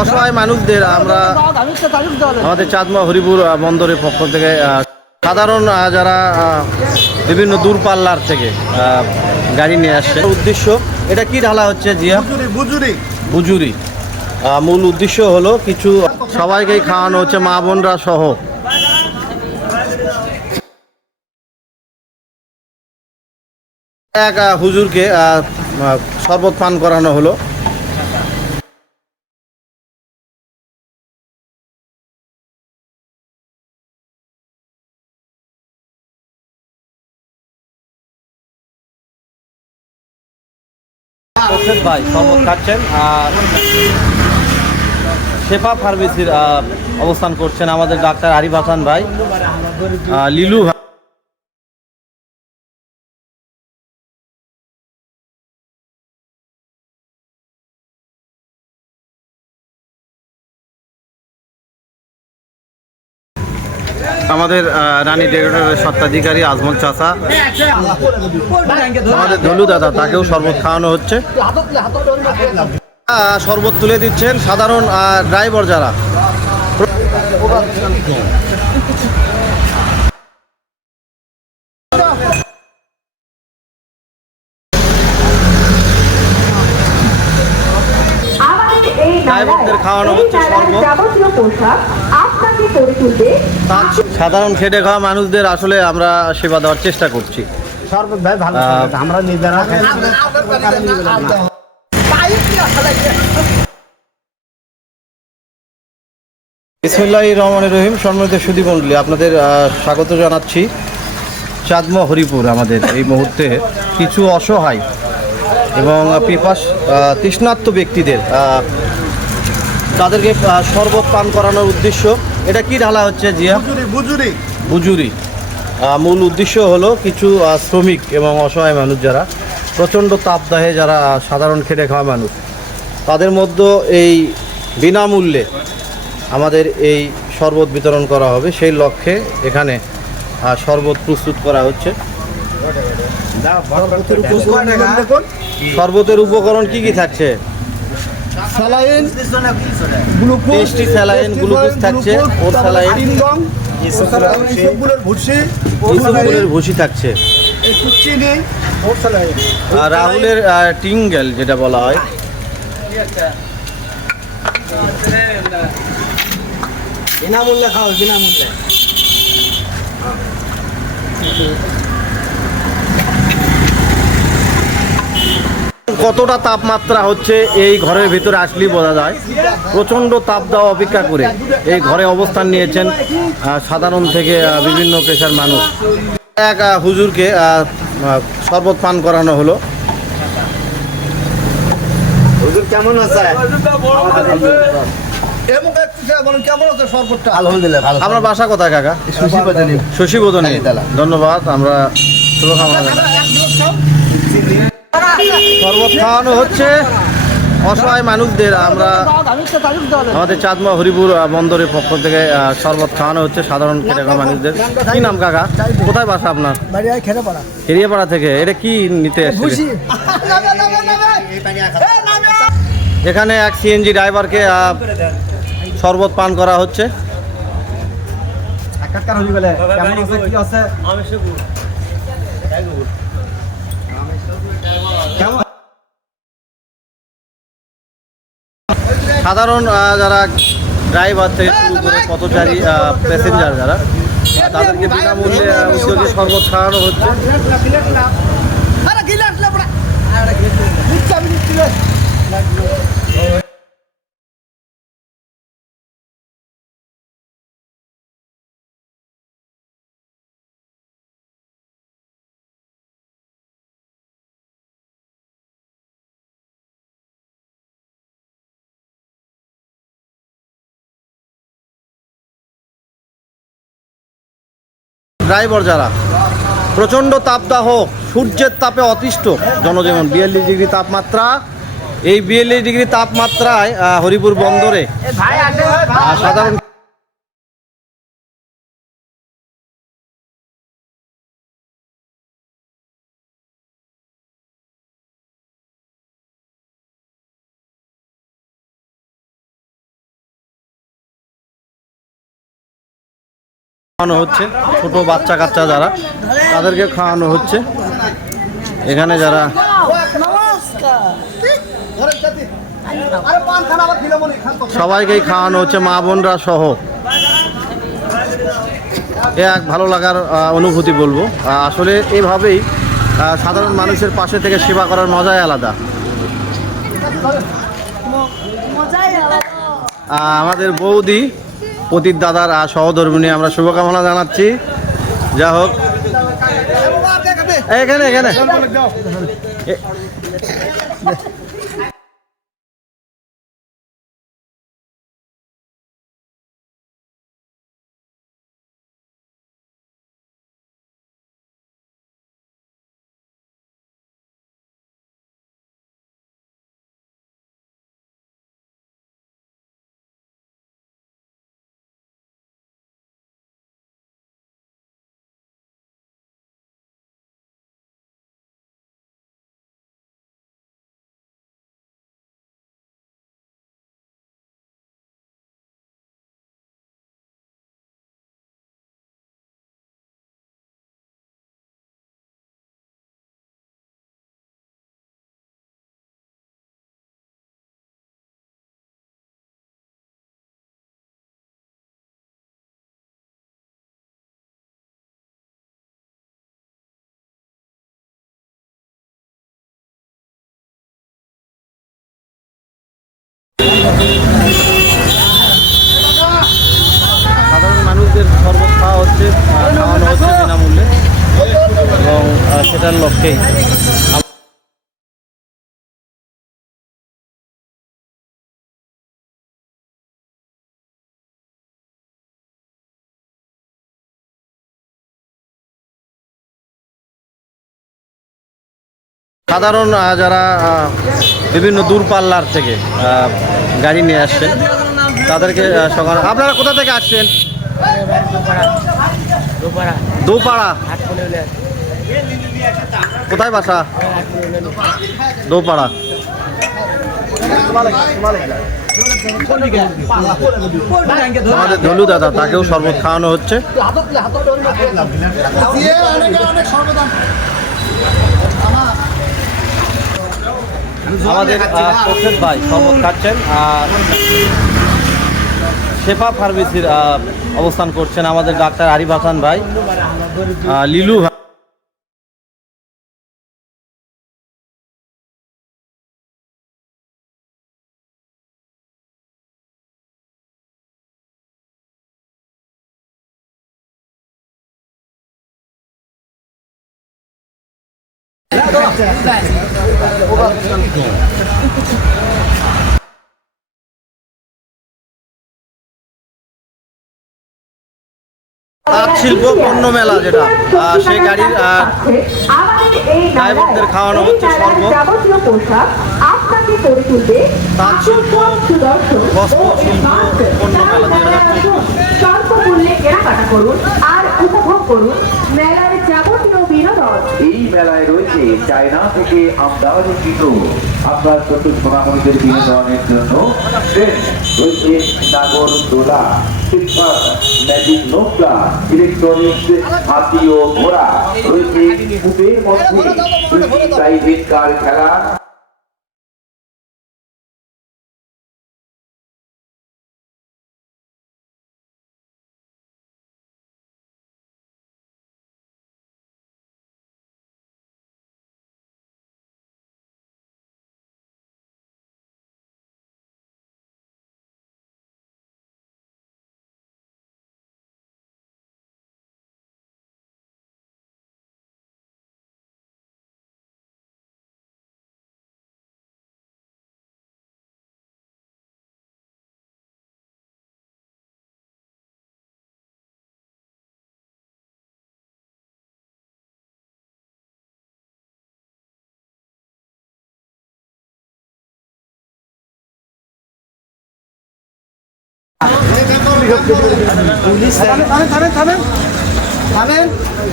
অসহায় মানুষদের আমরা আমাদের চাঁদমা হরিপুর বন্দরের পক্ষ থেকে সাধারণ যারা বিভিন্ন দূরপাল্লার থেকে গাড়ি নিয়ে আসছে উদ্দেশ্য এটা কি ঢালা হচ্ছে জিয়া বুজুরি মূল উদ্দেশ্য হলো কিছু সবাইকেই খাওয়ানো হচ্ছে মা বোনরা সহ এক হুজুরকে শরবত পান করানো হলো। ভাই শরবত খাচ্ছেন আর শেফা ফার্মেসির অবস্থান করছেন আমাদের ডাক্তার আরিফ হাসান ভাই, লিলু ভাই। আমাদের রানী ডেকোরেটরের স্বত্বাধিকারী আজমল চাচা, আমাদের ধলু দাদা, তাকেও শরবত খাওয়ানো হচ্ছে। শরবত তুলে দিচ্ছেন সাধারণ ড্রাইভার যারা। ড্রাইভারদের খাওয়ানো হচ্ছে শরবত। সাধারণ খেটে খাওয়া মানুষদের আসলে আমরা সেবা দেওয়ার চেষ্টা করছি। শরবত ভাই ভালো, আমরা নিজেরা বিসমিল্লাহির রহমানির রহিম। সম্মানিত সুধীমণ্ডলী, আপনাদের স্বাগত জানাচ্ছি চাঁদমা হরিপুর। আমাদের এই মুহূর্তে কিছু অসহায় এবং তৃষ্ণার্ত ব্যক্তিদের তাদেরকে শরবত পান করানোর উদ্দেশ্য এটা কি ঢালা হচ্ছে জিয়া বুজুরি মূল উদ্দেশ্য হলো কিছু শ্রমিক এবং অসহায় মানুষ যারা প্রচণ্ড তাপদাহে যারা সাধারণ খেটে খাওয়া মানুষ, তাদের মধ্যে এই বিনামূল্যে আমাদের এই শরবত বিতরণ করা হবে। সেই লক্ষ্যে এখানে শরবত প্রস্তুত করা হচ্ছে। শরবতের উপকরণ কি কি থাকছে? স্যালাইন, গ্লুকোজ, স্যালাইন, গ্লুকোজ থাকছে, ওর স্যালাইন, ইসবগুলের ভুসি থাকছে, একটু চিনি, ওর স্যালাইন, রাহুলের টিঙ্গেল যেটা বলা হয়। বিনামূল্যে খাও, বিনামূল্যে। কতটা তাপমাত্রা হচ্ছে এই ঘরের ভিতরে আসলেই বোঝা যায়। প্রচণ্ড তাপ দেওয়া অপেক্ষা করে এই ঘরে অবস্থান নিয়েছেন সাধারণ থেকে বিভিন্ন পেশার মানুষ। এক হুজুরকে শরবত পান করানো হলো। হুজুর কেমন আছে? আলহামদুলিল্লাহ ভালো। আপনার বাসা কোথায় কাকা? শশীবদনী। ধন্যবাদ, আমরা শুভকামনা জানাই। শরবত খাওয়ানো হচ্ছে অসহায় মানুষদের আমরা আমাদের চাঁদমা হরিপুর বন্দরের পক্ষ থেকে শরবত খাওয়ানো হচ্ছে সাধারণ খেটে খাওয়া মানুষদের। কি নাম কাকা? কোথায় বাসা আপনার? খেরিয়াপাড়া থেকে। এটা কি নিতে এসেছে? এখানে এক সিএনজি ড্রাইভারকে শরবত পান করা হচ্ছে। সাধারণ যারা ড্রাইভার থেকে শুরু করে পথচারী প্যাসেঞ্জার যারা, তাদেরকে বিনামূল্যে উদ্যোগে শরবত খাওয়ানো হচ্ছে। ড্রাইভার যারা প্রচণ্ড তাপদাহ, সূর্যের তাপে অতিষ্ঠ জনজীবন, 42 ডিগ্রি তাপমাত্রা। এই 42 ডিগ্রি তাপমাত্রায় হরিপুর বন্দরে সাধারণ খাওয়ানো হচ্ছে ছোট বাচ্চা কাচ্চা যারা, তাদেরকে খাওয়ানো হচ্ছে। এখানে যারা সবাইকেই খাওয়ানো হচ্ছে, মা বোনরা সহ। এ এক ভালো লাগার অনুভূতি বলবো। আসলে এভাবেই সাধারণ মানুষের পাশে থেকে সেবা করার মজাই আলাদা। আমাদের বৌদি পতির দাদার সহধর্মিণী, আমরা শুভকামনা জানাচ্ছি। যা হোক, এখানে এখানে সাধারণ মানুষদের শরবত খাওয়া হচ্ছে, খাওয়ানো হচ্ছে বিনামূল্যে, এবং সেটার লক্ষ্যেই সাধারণ যারা বিভিন্ন দূরপাল্লার থেকে গাড়ি নিয়ে আসছেন, তাদেরকে সকাল। আপনারা কোথা থেকে আসছেন? দোপাড়া। কোথায় বাসা? দোপাড়া। আমাদের ধলু দাদা, তাকেও শরবত খাওয়ানো হচ্ছে। আমাদের প্রফেট ভাই শরবত খাচ্ছেন, আর শেফা ফার্মেসির অবস্থান করছেন আমাদের ডাক্তার আরিফ হাসান ভাই, লিলু ভাই। তাঁত শিল্প পণ্য মেলা, যেটা সেই গাড়ির ড্রাইভারদের খাওয়ানো হচ্ছে শরবত। তাঁত শিল্প বস্ত্র শিল্প পণ্য মেলা 2024 স্বল্প মূল্যে কেনাকাটা করুন আর উপভোগ করুন মেলার যাবতীয় বিনোদন। এই মেলায় রয়েছে চায়না থেকে আমদানিকৃত আপনার চতুর্থনামীদের বিনোদনের জন্য ট্রেন রয়েছে, নাগরদোলা, ম্যাজিক নৌকা, ইলেকট্রনিক্স, হাতি ও ঘোড়া রয়েছে, কূপের মধ্যে প্রাইভেট কার খেলা।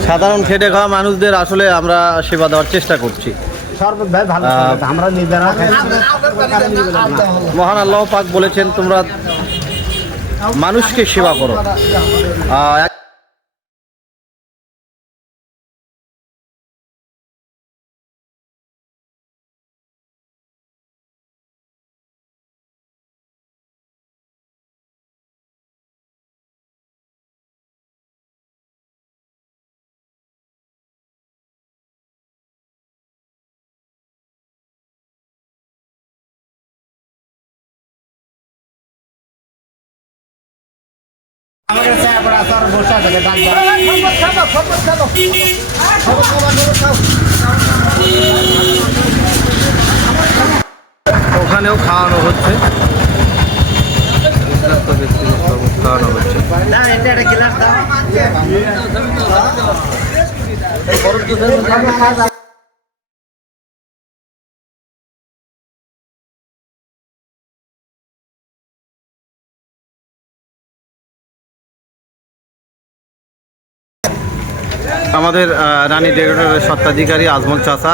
সাধারণ খেটে খাওয়া মানুষদের আসলে আমরা সেবা দেওয়ার চেষ্টা করছি। আমরা নিজেরা মহান আল্লাহ পাক বলেছেন, তোমরা মানুষকে সেবা করো। আমাদের চা পড়া সর বসা থেকে ডাক ওখানেও খাওয়ানো হচ্ছে, তৃষ্ণার্ত ব্যক্তিদের শরবত খাওয়ানো হচ্ছে। না এটা একটা গ্লাস দাও আমাদের রানী ডেকোরেটরের স্বত্বাধিকারী আজমল চাচা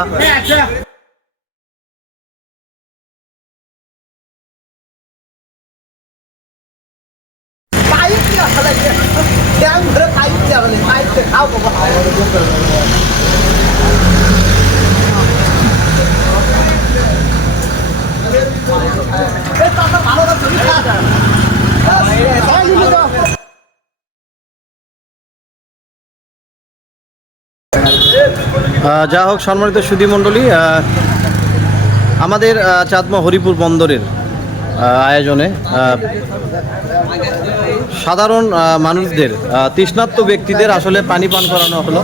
যা হোক, সম্মানিত সুধীমণ্ডলী, আমাদের চাঁদমা হরিপুর বন্দরের আয়োজনে সাধারণ মানুষদের তৃষ্ণার্ত ব্যক্তিদের আসলে পানি পান করানো হলো।